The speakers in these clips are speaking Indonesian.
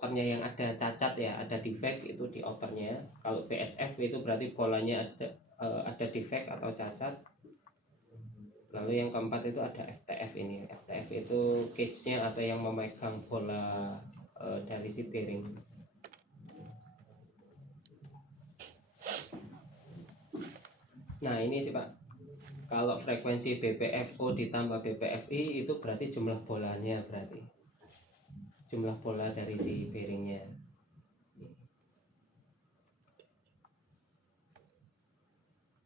outernya yang ada cacat ya, ada defect itu di outernya. Kalau BSF itu berarti bolanya ada defect atau cacat. Lalu yang keempat itu ada FTF ini. FTF itu cage-nya atau yang memegang bola dari si bearing. Nah ini sih Pak, kalau frekuensi BPFO ditambah BPFI itu berarti jumlah bolanya, berarti jumlah bola dari si bearingnya.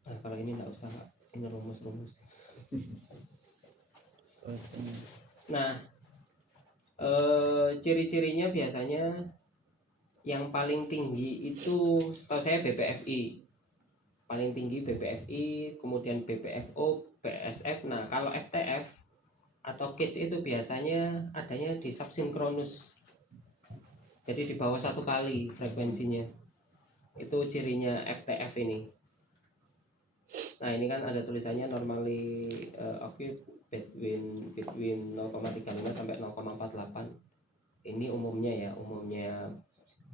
Nah kalau ini nggak usah Pak, ini rumus-rumus. Nah ciri-cirinya biasanya yang paling tinggi itu setahu saya BPFI, paling tinggi BPFI, kemudian BPFO, BSF. Nah kalau FTF atau cage itu biasanya adanya di subsinkronus, jadi di bawah 1 kali frekuensinya. Itu cirinya FTF ini. Nah ini kan ada tulisannya normally occur between 0,35 sampai 0,48. Ini umumnya ya, umumnya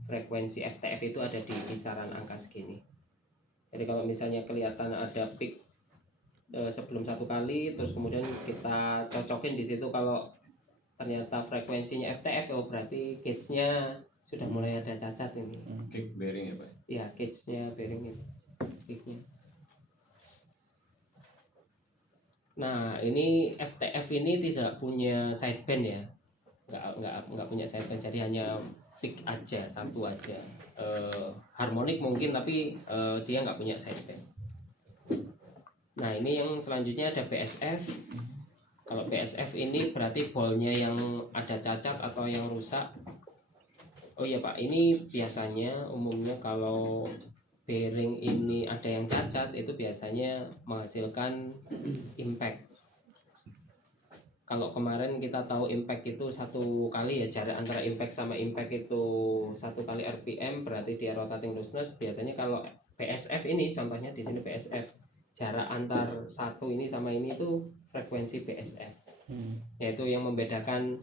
frekuensi FTF itu ada di kisaran angka segini. Jadi kalau misalnya kelihatan ada peak sebelum 1 kali, terus kemudian kita cocokin di situ, kalau ternyata frekuensinya FTF, oh berarti cage-nya sudah mulai ada cacat ini. Kick bearing ya Pak? Iya, cage-nya bearing ini, kick-nya. Nah ini FTF ini tidak punya sideband ya, nggak punya sideband, jadi hanya peak aja, satu aja. Harmonik mungkin, tapi dia nggak punya sideband. Nah ini yang selanjutnya ada BSF. Kalau BSF ini berarti bolnya yang ada cacat atau yang rusak. Oh iya Pak, ini biasanya umumnya kalau bearing ini ada yang cacat itu biasanya menghasilkan impact. Kalau kemarin kita tahu impact itu 1 kali ya, jarak antara impact sama impact itu 1 kali RPM, berarti dia rotating looseness. Biasanya kalau BSF ini, contohnya di sini BSF, jarak antar satu ini sama ini itu frekuensi BSF. Yaitu yang membedakan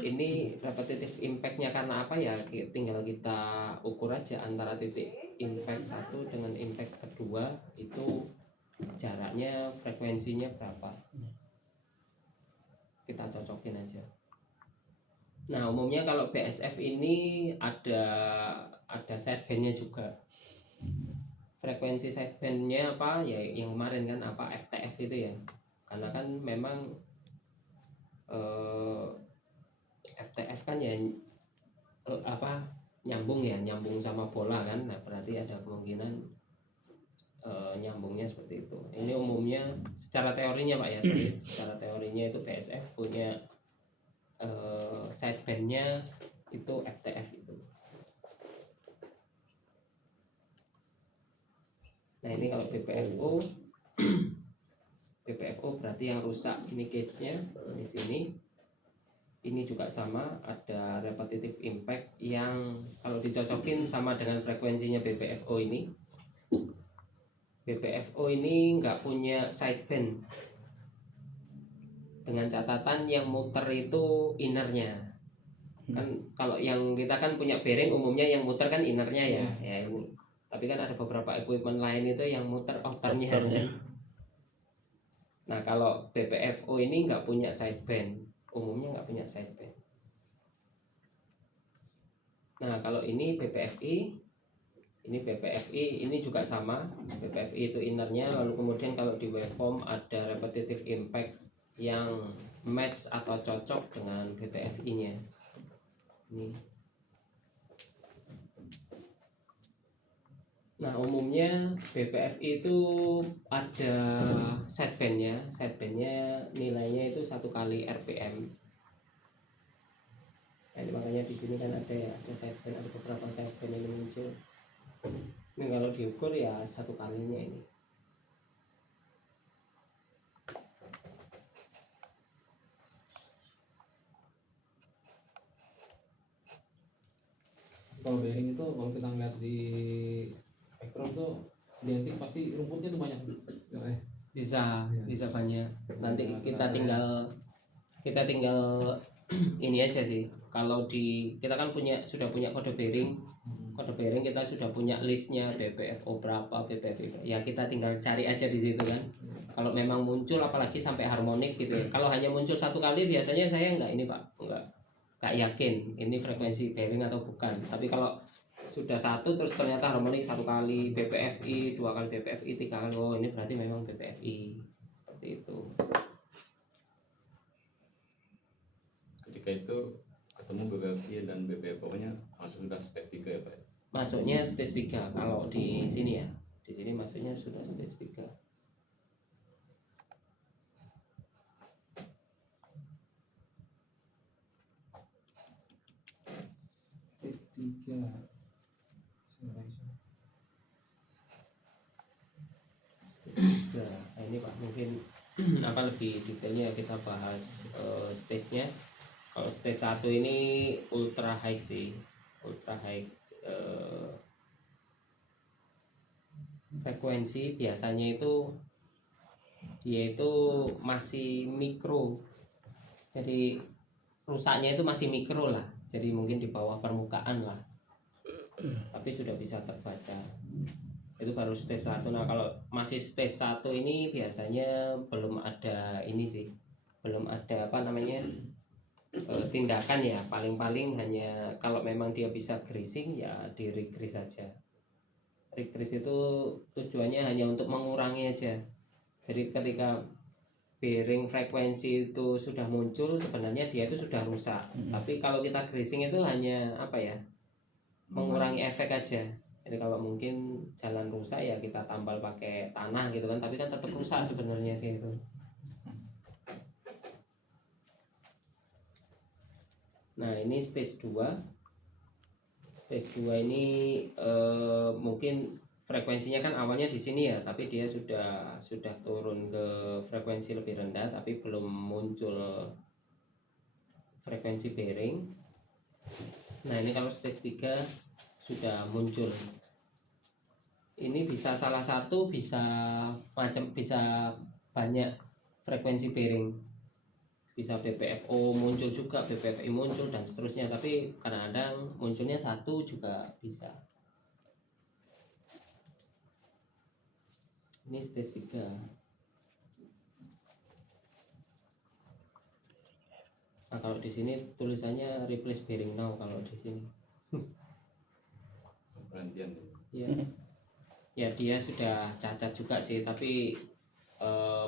ini repetitive impactnya karena apa ya, tinggal kita ukur aja antara titik impact 1 dengan impact kedua itu jaraknya, frekuensinya berapa, kita cocokin aja. Nah umumnya kalau BSF ini ada sidebandnya juga. Frekuensi sidebandnya apa ya, yang kemarin kan apa, FTF itu ya, karena kan memang FTF kan ya nyambung sama bola kan. Nah berarti ada kemungkinan nyambungnya seperti itu. Ini umumnya secara teorinya Pak ya, secara teorinya itu BSF punya sidebandnya itu FTF itu. Nah ini kalau BPFO BPFO berarti yang rusak ini cage-nya di sini. Ini juga sama, ada repetitive impact yang kalau dicocokin sama dengan frekuensinya BPFO ini. BPFO ini nggak punya sideband, dengan catatan yang muter itu innernya. Kan kalau yang kita kan punya bearing umumnya yang muter kan innernya ya, ya ini. Tapi kan ada beberapa equipment lain itu yang muter outernya. Nah kalau BPFO ini nggak punya sideband, umumnya nggak punya sideband. Nah kalau ini BPFI, ini juga sama, BPFI itu innernya. Lalu kemudian kalau di waveform ada repetitive impact yang match atau cocok dengan BPFI-nya. Ini. Nah umumnya BPFI itu ada sidebandnya nilainya itu 1 kali RPM. Nah, makanya di sini kan ada sideband, ada beberapa sideband yang muncul. Ini kalau diukur ya 1 kalinya ini. Kalau bearing itu kalau kita ngeliat di spektrum tuh identik pasti rumputnya tuh banyak. Bisa banyak. Nanti kita tinggal ini aja sih. Kalau kita kan sudah punya kode bearing. Kode bearing kita sudah punya listnya, BPFO berapa, BPFI berapa. Ya kita tinggal cari aja di situ kan. Kalau memang muncul, apalagi sampai harmonik gitu ya. Kalau hanya muncul satu kali biasanya saya nggak ini Pak, nggak yakin ini frekuensi bearing atau bukan. Tapi kalau sudah satu terus ternyata harmonik satu kali BPFI, dua kali BPFI, tiga kali, oh ini berarti memang BPFI. Seperti itu. Ketika itu ketemu BPFI dan BPFO-nya masuk sudah step 3 ya Pak? Masuknya stage 3 kalau di sini ya. Di sini masuknya sudah stage 3. Stage 3. Stage 3. Nah, ini Pak mungkin apa lebih detailnya kita bahas stage-nya. Kalau stage 1 ini ultra high sih. Ultra high frekuensi biasanya itu dia itu masih mikro. Jadi rusaknya itu masih mikro lah. Jadi mungkin di bawah permukaan lah. Tapi sudah bisa terbaca. Itu baru stage 1. Nah, kalau masih stage 1 ini biasanya belum ada ini sih. Belum ada apa namanya? Tindakan ya, paling-paling hanya kalau memang dia bisa greasing ya di regrease saja. Regrease itu tujuannya hanya untuk mengurangi aja. Jadi ketika bearing frekuensi itu sudah muncul sebenarnya dia itu sudah rusak. Tapi kalau kita greasing itu hanya apa ya? Mengurangi efek aja. Jadi kalau mungkin jalan rusak ya kita tambal pakai tanah gitu kan, tapi kan tetap rusak sebenarnya dia itu. Nah, ini stage 2. Stage 2 ini mungkin frekuensinya kan awalnya di sini ya, tapi dia sudah turun ke frekuensi lebih rendah tapi belum muncul frekuensi bearing. Nah, ini kalau stage 3 sudah muncul. Ini bisa salah satu, bisa banyak frekuensi bearing. Bisa BPFO muncul juga, BPFI muncul dan seterusnya, tapi kadang-kadang munculnya satu juga bisa. Ini stage 3. Nah, kalau di sini tulisannya replace bearing now kalau di sini. Perhentian Ya. Ya dia sudah cacat juga sih, tapi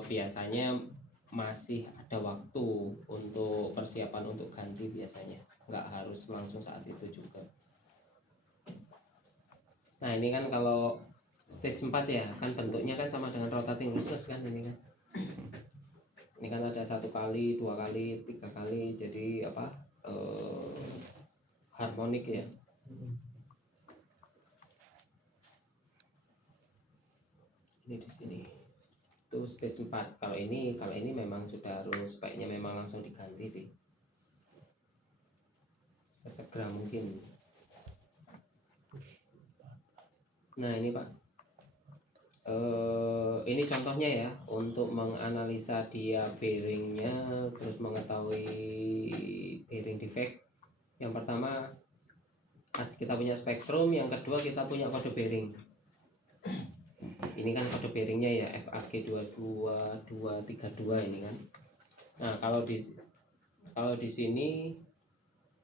biasanya masih ada waktu untuk persiapan untuk ganti biasanya, nggak harus langsung saat itu juga. Nah, ini kan kalau stage 4 ya kan bentuknya kan sama dengan rotating useless kan ini kan. Ini kan ada 1 kali, 2 kali, 3 kali, jadi apa harmonik ya. Ini di sini. Itu stage 4. Kalau ini memang sudah harus speknya memang langsung diganti sih. Sesegera mungkin. Nah, ini Pak. Ini contohnya ya untuk menganalisa dia bearingnya, terus mengetahui bearing defect. Yang pertama kita punya spektrum, yang kedua kita punya kode bearing. Ini kan kode bearingnya ya FAG 22232 ini kan. Nah, kalau di sini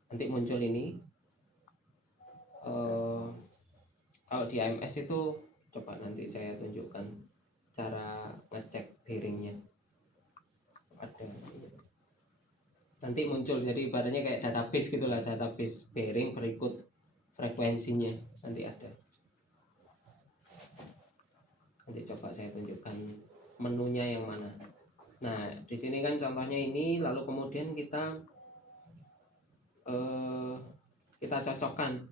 nanti muncul ini kalau di AMS itu coba nanti saya tunjukkan cara ngecek bearingnya. Ada nanti muncul, jadi ibaratnya kayak database gitulah, database bearing berikut frekuensinya nanti ada. Nanti coba saya tunjukkan menunya yang mana. Nah, di sini kan contohnya ini, lalu kemudian kita cocokkan.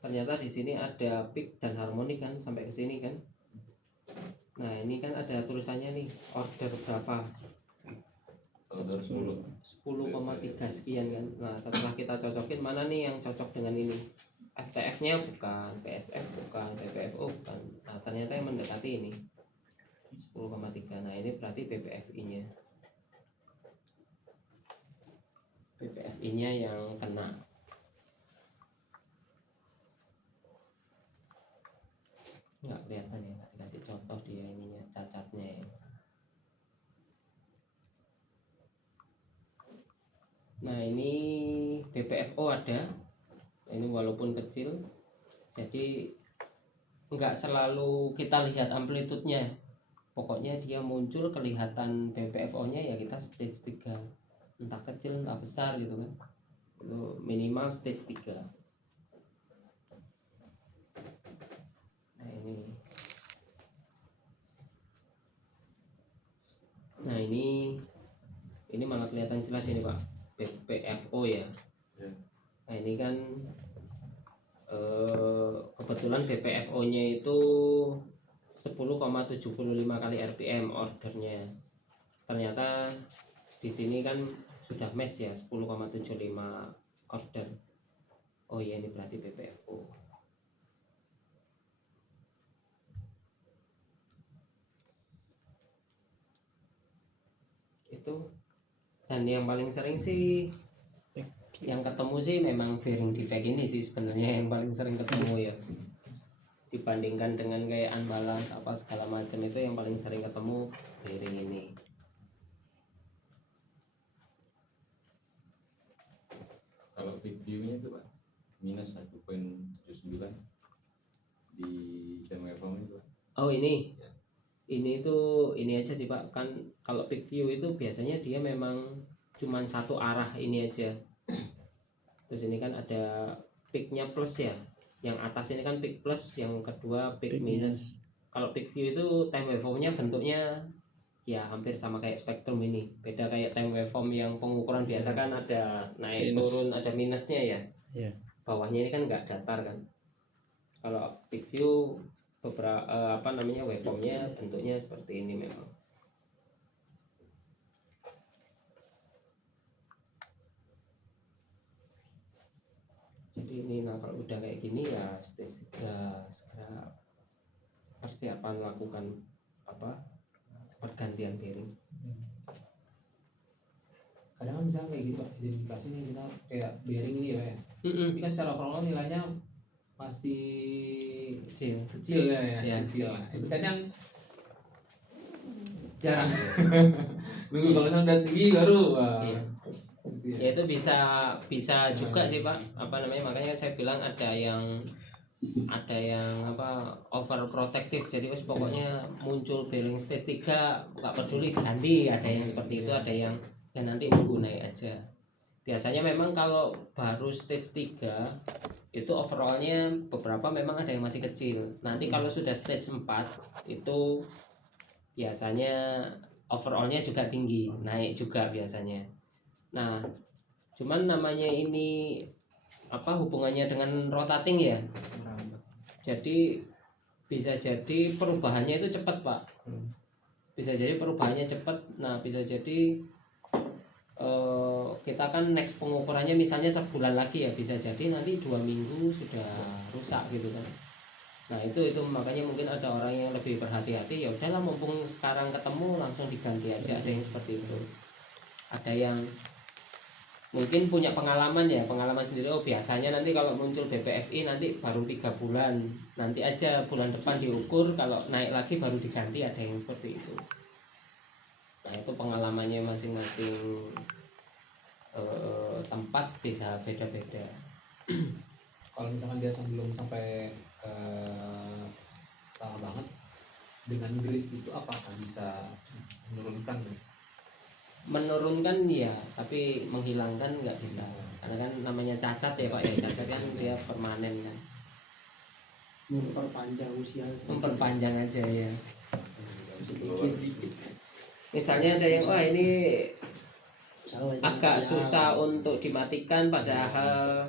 Ternyata di sini ada peak dan harmonik kan sampai ke sini kan. Nah, ini kan ada tulisannya nih, order berapa? 10,3 sekian kan. Nah, setelah kita cocokin mana nih yang cocok dengan ini? FTF-nya bukan, PSF bukan, BPFO bukan. Nah, ternyata yang mendekati ini 10,3. Nah, ini berarti BPFI-nya. BPFI-nya yang kena. Nggak kelihatan ya, nggak dikasih contoh dia ininya cacatnya ya. Nah ini BPFO ada, ini walaupun kecil, jadi nggak selalu kita lihat amplitudenya. Pokoknya dia muncul kelihatan BPFO-nya ya kita stage 3, entah kecil entah besar gitu kan, itu minimal stage 3. Nah ini malah kelihatan jelas ini Pak, BPFO ya. Ya. Nah ini kan kebetulan BPFO-nya itu 10,75 kali RPM ordernya. Ternyata di sini kan sudah match ya 10,75 order. Oh iya ini berarti BPFO. Itu. Dan yang paling sering sih yang ketemu sih memang bearing defect ini sih sebenarnya yang paling sering ketemu ya, dibandingkan dengan kayak unbalance apa segala macam, itu yang paling sering ketemu bearing ini. Kalau peak view-nya itu Pak minus 1,79 di time waveform itu Pak. Oh ini Ya. ini aja sih Pak, kan kalau peak view itu biasanya dia memang cuman satu arah ini aja. Terus ini kan ada peaknya plus ya, yang atas ini kan peak plus, yang kedua peak minus. Kalau peak view itu time waveformnya bentuknya ya hampir sama kayak spektrum ini. Beda kayak time waveform yang pengukuran biasa kan ada naik Sinus. turun, ada minusnya ya. Iya. Bawahnya ini kan nggak datar kan. Kalau peak view beberapa waveformnya bentuknya seperti ini memang. Jadi ini nah kalau udah kayak gini ya stage 3 segera persiapan lakukan pergantian bearing. Kadang kan misalnya kayak gitu Pak, identifikasi nih kita kayak bearing ini ya Pak ya. Tapi kan secara overall nilainya masih kecil ya, Ya. kecil. Nah, itu kadang jarang. Nunggu kalau misalnya udah tinggi baru wah. Iya. Gitu ya. Ya itu bisa juga sih Pak, makanya saya bilang ada yang overprotective, jadi wes pokoknya muncul bearing stage 3 nggak peduli ganti, ada yang seperti itu, ada yang ya nanti nunggu naik aja. Biasanya memang kalau baru stage 3 itu overallnya beberapa memang ada yang masih kecil. Nanti kalau sudah stage 4 itu biasanya overallnya juga tinggi, naik juga biasanya. Nah cuman namanya ini hubungannya dengan rotating ya, jadi bisa jadi perubahannya itu cepat Pak, bisa jadi perubahannya cepat. Nah bisa jadi kita kan next pengukurannya misalnya sebulan lagi ya, bisa jadi nanti 2 minggu sudah rusak gitu kan. Nah itu makanya mungkin ada orang yang lebih berhati-hati, ya udahlah mumpung sekarang ketemu langsung diganti aja. Ada yang seperti itu, ada yang mungkin punya pengalaman sendiri. Oh biasanya nanti kalau muncul BPFI nanti baru 3 bulan, nanti aja bulan depan diukur, kalau naik lagi baru diganti, ada yang seperti itu. Nah itu pengalamannya masing-masing tempat bisa beda-beda. Kalau misalkan dia belum sampai salah banget dengan grease itu apakah bisa menurunkan ya, tapi menghilangkan nggak bisa, karena kan namanya cacat ya Pak ya, cacat kan dia permanen kan, Memperpanjang usia. memperpanjang aja ya. Misalnya ada yang wah ini agak susah untuk dimatikan, padahal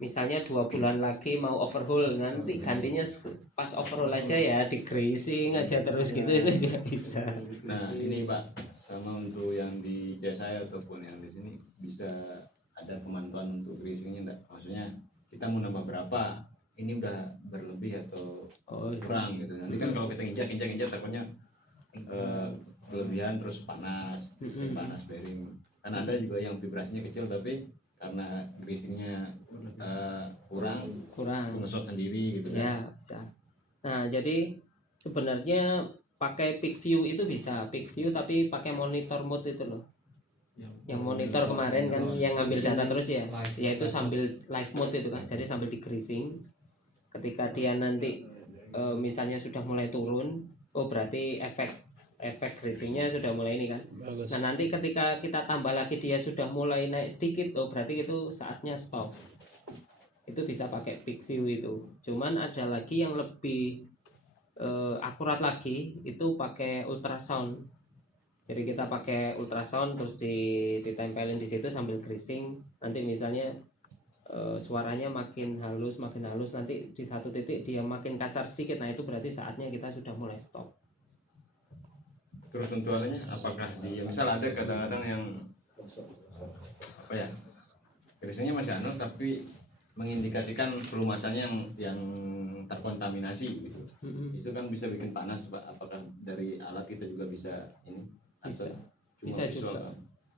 misalnya 2 bulan lagi mau overhaul, nanti gantinya pas overhaul aja ya, di greasing aja terus gitu, itu juga bisa. Nah ini Pak, sama untuk yang di jasa ataupun yang di sini bisa ada pemantauan untuk greasingnya enggak? Maksudnya kita mau nambah berapa, ini udah berlebih atau kurang gitu. Nanti kan kalau kita injak takutnya berlebihan terus panas bearing. kan ada juga yang vibrasinya kecil tapi karena greasingnya kurang ngesot sendiri gitu ya kan. bisa. Nah jadi sebenarnya pakai peak view itu bisa peak view tapi pakai monitor mode itu loh, yang monitor kemarin kan yang ngambil data terus ya, yaitu sambil live mode itu kan, jadi sambil di greasing. Ketika dia nanti misalnya sudah mulai turun, oh berarti efek greasingnya sudah mulai ini kan. Bagus. Nah nanti ketika kita tambah lagi dia sudah mulai naik sedikit, oh berarti itu saatnya stop. Itu bisa pakai peak view itu. Cuman ada lagi yang lebih akurat lagi, itu pakai ultrasound. Jadi kita pakai ultrasound terus ditempelin di situ sambil greasing. Nanti misalnya suaranya makin halus, nanti di satu titik dia makin kasar sedikit. Nah itu berarti saatnya kita sudah mulai stop. Terus untuk adanya apakah misal ada kadang-kadang yang apa ya, greasingnya masih tapi mengindikasikan pelumasannya yang terkontaminasi gitu. Itu kan bisa bikin panas Pak. Apakah dari alat kita juga bisa ini?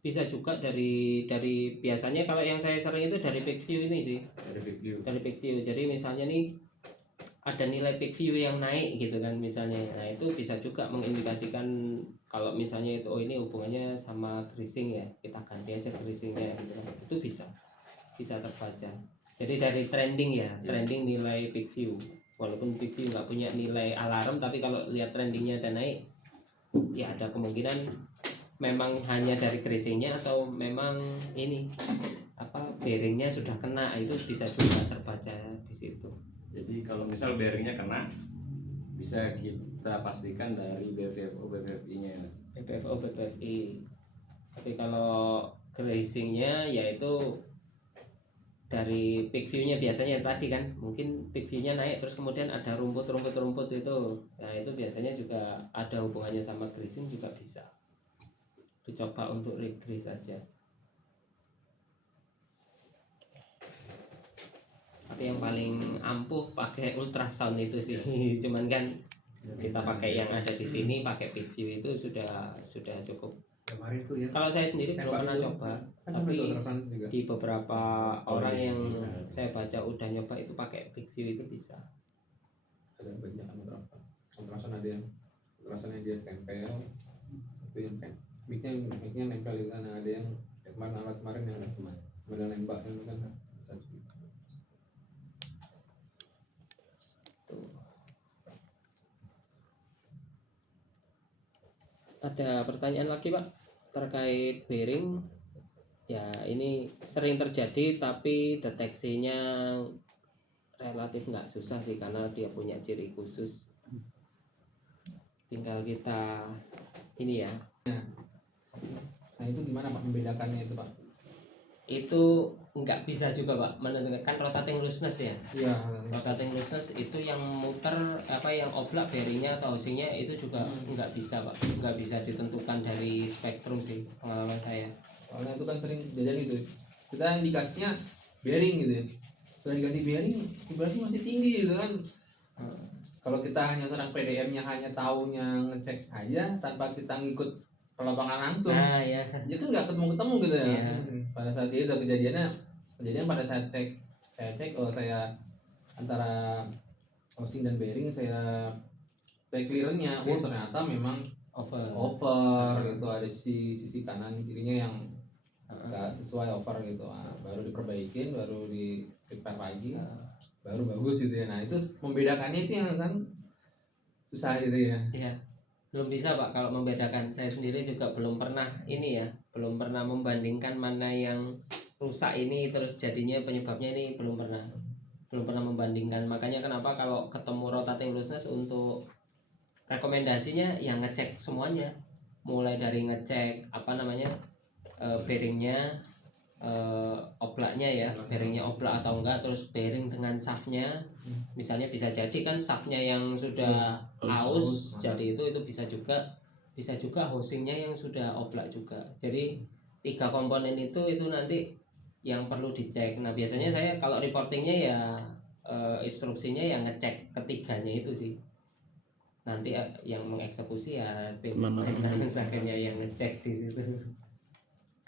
Bisa juga dari biasanya kalau yang saya sering itu dari peak view ini sih. Dari peak view. Jadi misalnya nih ada nilai peak view yang naik gitu kan misalnya. Nah, itu bisa juga mengindikasikan kalau misalnya itu oh ini hubungannya sama greasing ya. Kita ganti aja greasingnya gitu kan. Itu bisa terbaca. Jadi dari trending ya, trending nilai peak view. Walaupun peak view nggak punya nilai alarm, tapi kalau lihat trendingnya ada naik, ya ada kemungkinan memang hanya dari greasingnya atau memang ini bearingnya sudah kena. Itu bisa juga terbaca di situ. Jadi kalau misal bearingnya kena, bisa kita pastikan dari BVFO BVFI-nya. BVFO BVFI. Tapi kalau greasingnya yaitu dari peak view-nya biasanya tadi kan, mungkin peak view-nya naik terus kemudian ada rumput itu. Nah, itu biasanya juga ada hubungannya sama greasing, juga bisa dicoba untuk re-grease saja. Tapi yang paling ampuh pakai ultrasound itu sih. Cuman kan kita pakai yang ada di sini, pakai peak view itu sudah cukup. Kemarin tuh ya. Kalau saya sendiri belum pernah coba, tapi di beberapa orang yang saya baca udah nyoba itu pakai peak view itu bisa. Ada banyak ultrasound, ada yang ultrasoundnya dia tempel, itu yang mic-nya nempel itu kan. Ada yang kemarin yang model nembak yang kan bisa. Ada pertanyaan lagi Pak terkait bearing? Ya ini sering terjadi tapi deteksinya relatif nggak susah sih karena dia punya ciri khusus. Tinggal kita ini ya. Nah itu gimana Pak membedakannya itu Pak? Itu nggak bisa juga Pak menentukan, kan rotating looseness ya. Iya. Rotating looseness itu yang muter yang oblak bearingnya atau housingnya itu juga nggak bisa Pak, nggak bisa ditentukan dari spektrum sih pengalaman saya. Soalnya itu kan sering jajan gitu, kita indikasinya bearing gitu ya, sudah diganti bearing vibrasi masih tinggi gitu kan. Kalau kita hanya seorang PDM-nya hanya tahunya ngecek aja tanpa kita ngikut ke lapangan langsung, ya kan nggak ketemu gitu ya. Ya. Pada saat itu kejadian pada saat saya cek saya antara housing dan bearing, saya cek clearance-nya, ternyata memang over gitu, ada sisi kanan kirinya yang nggak sesuai, over gitu. Nah, baru diperbaikin, baru di repair lagi, baru bagus gitu ya. Nah itu membedakannya itu yang kan susah gitu ya. Iya, belum bisa Pak kalau membedakan. Saya sendiri juga belum pernah belum pernah membandingkan mana yang rusak ini terus jadinya penyebabnya ini, belum pernah membandingkan. Makanya kenapa kalau ketemu rotating looseness untuk rekomendasinya yang ngecek semuanya, mulai dari ngecek bearingnya, oblaknya ya, bearingnya oblak atau enggak, terus bearing dengan shaftnya. Misalnya bisa jadi kan shaftnya yang sudah aus, jadi itu bisa juga housingnya yang sudah oblak juga. Jadi 3 komponen itu nanti yang perlu dicek. Nah biasanya saya kalau reportingnya ya instruksinya yang ngecek ketiganya itu sih. Nanti yang mengeksekusi ya tim maintenance akhirnya yang ngecek di situ.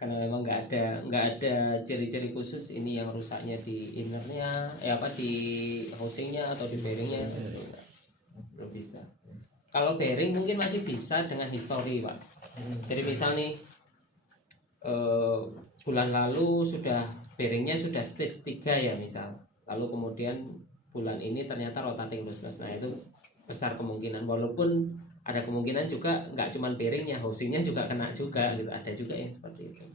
karena memang nggak ada ciri-ciri khusus ini yang rusaknya di innernya di housingnya atau di bearingnya belum bisa. Kalau bearing mungkin masih bisa dengan histori Pak. Jadi misal nih bulan lalu bearingnya sudah stage 3 ya misal, lalu kemudian bulan ini ternyata rotating looseness, nah itu besar kemungkinan, walaupun ada kemungkinan juga nggak cuman bearingnya, housingnya juga kena juga gitu, ada juga yang seperti itu.